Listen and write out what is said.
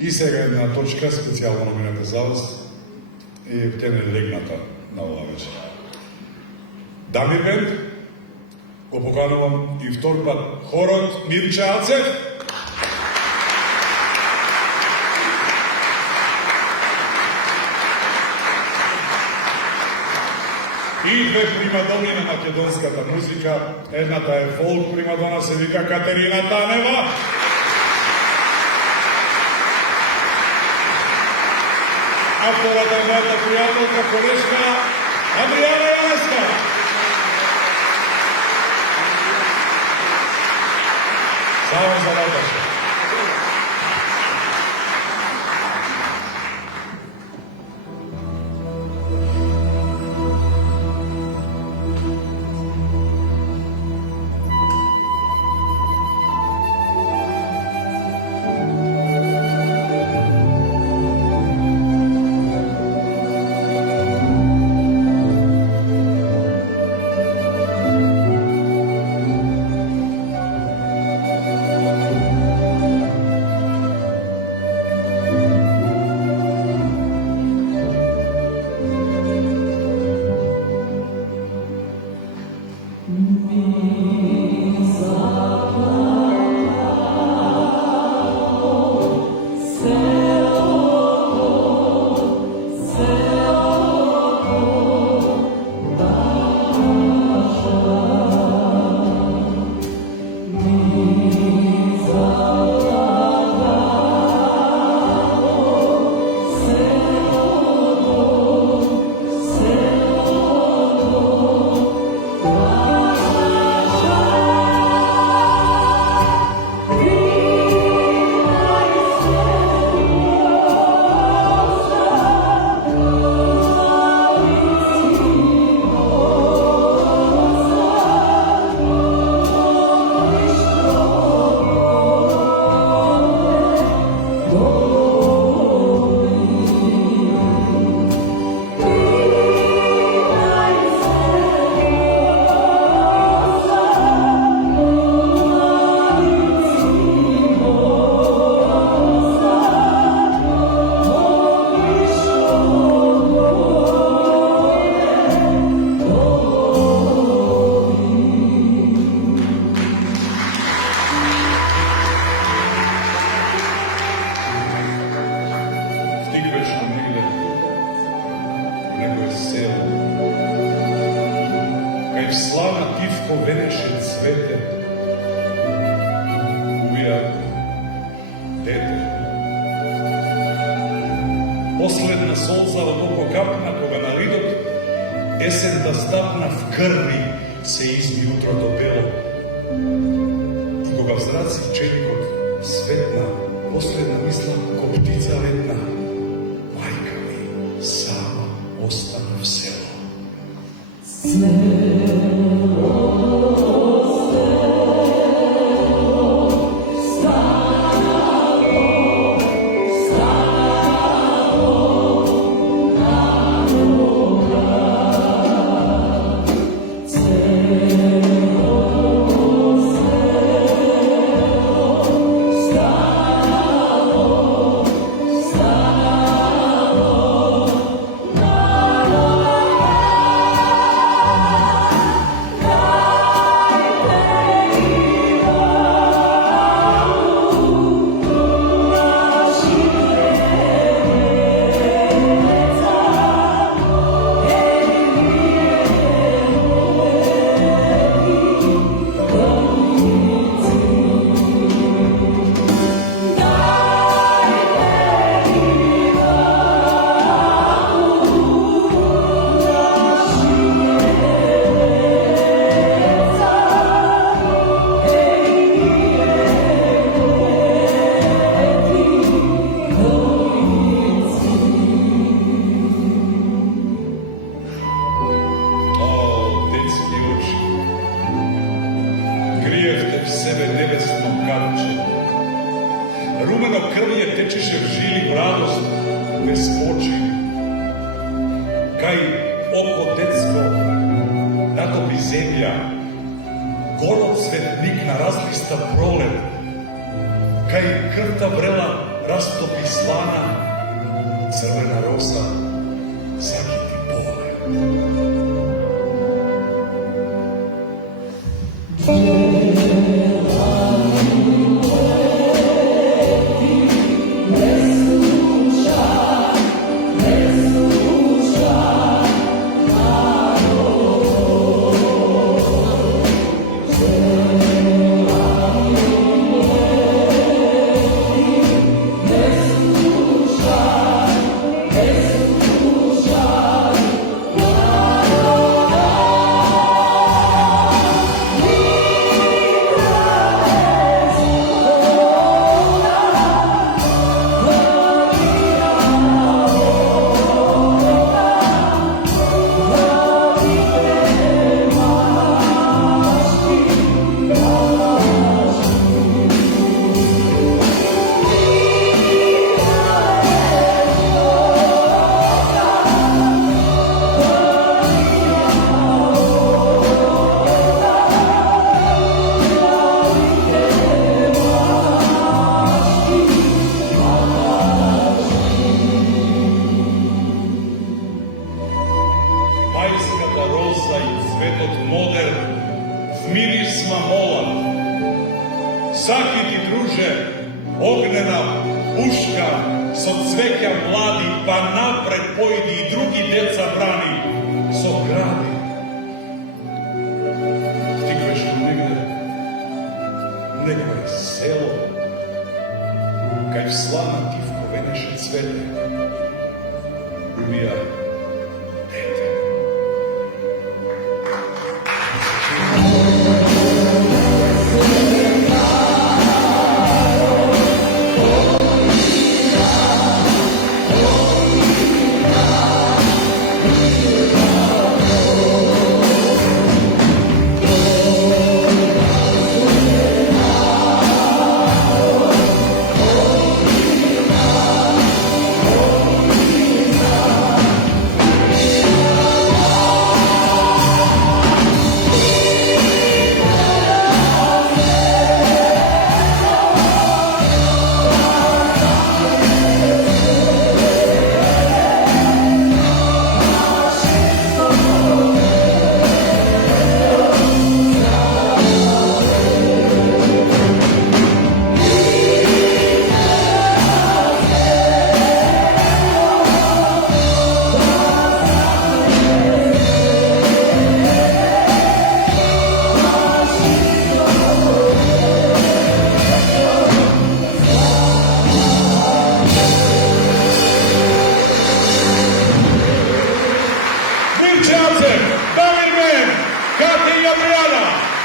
И сега една точка, специјално номинета за вас, и ќе не легната на оваа вечер. Дамир Бенд, го поканувам и втор пат хорот Мирче Алцев. И две примадони на македонската музика. Едната е фолк примадона, се вика Катерина Танева. А втората е мојата пријателка, колешка Адријана Јанеска. Само за Наташа. Кај слана тивко венеше цвете, уја дете. Последна солза од око капна, кога на ридот есента стапна в крви, се изби утрото бело. И кога в зраци челикот светна, последна мисла ко птица летна, мајка ми сама остана в село. Румено крвје течеше в жили радост без почин. Кај око детско натопи земја, город светник на разлиста пролет. Кај крвта врела rastopi slana, crvena rosa zakiti pole. Majskata roza i cvetot moder, mirisma mola. Zakiti druže, ognjena puška, so cvekja mladi, pa napred pojdi i drugi deca brani, so gradi. Stikneš negde, neko je selo, kaj slana ti v koveneše cvete, ubija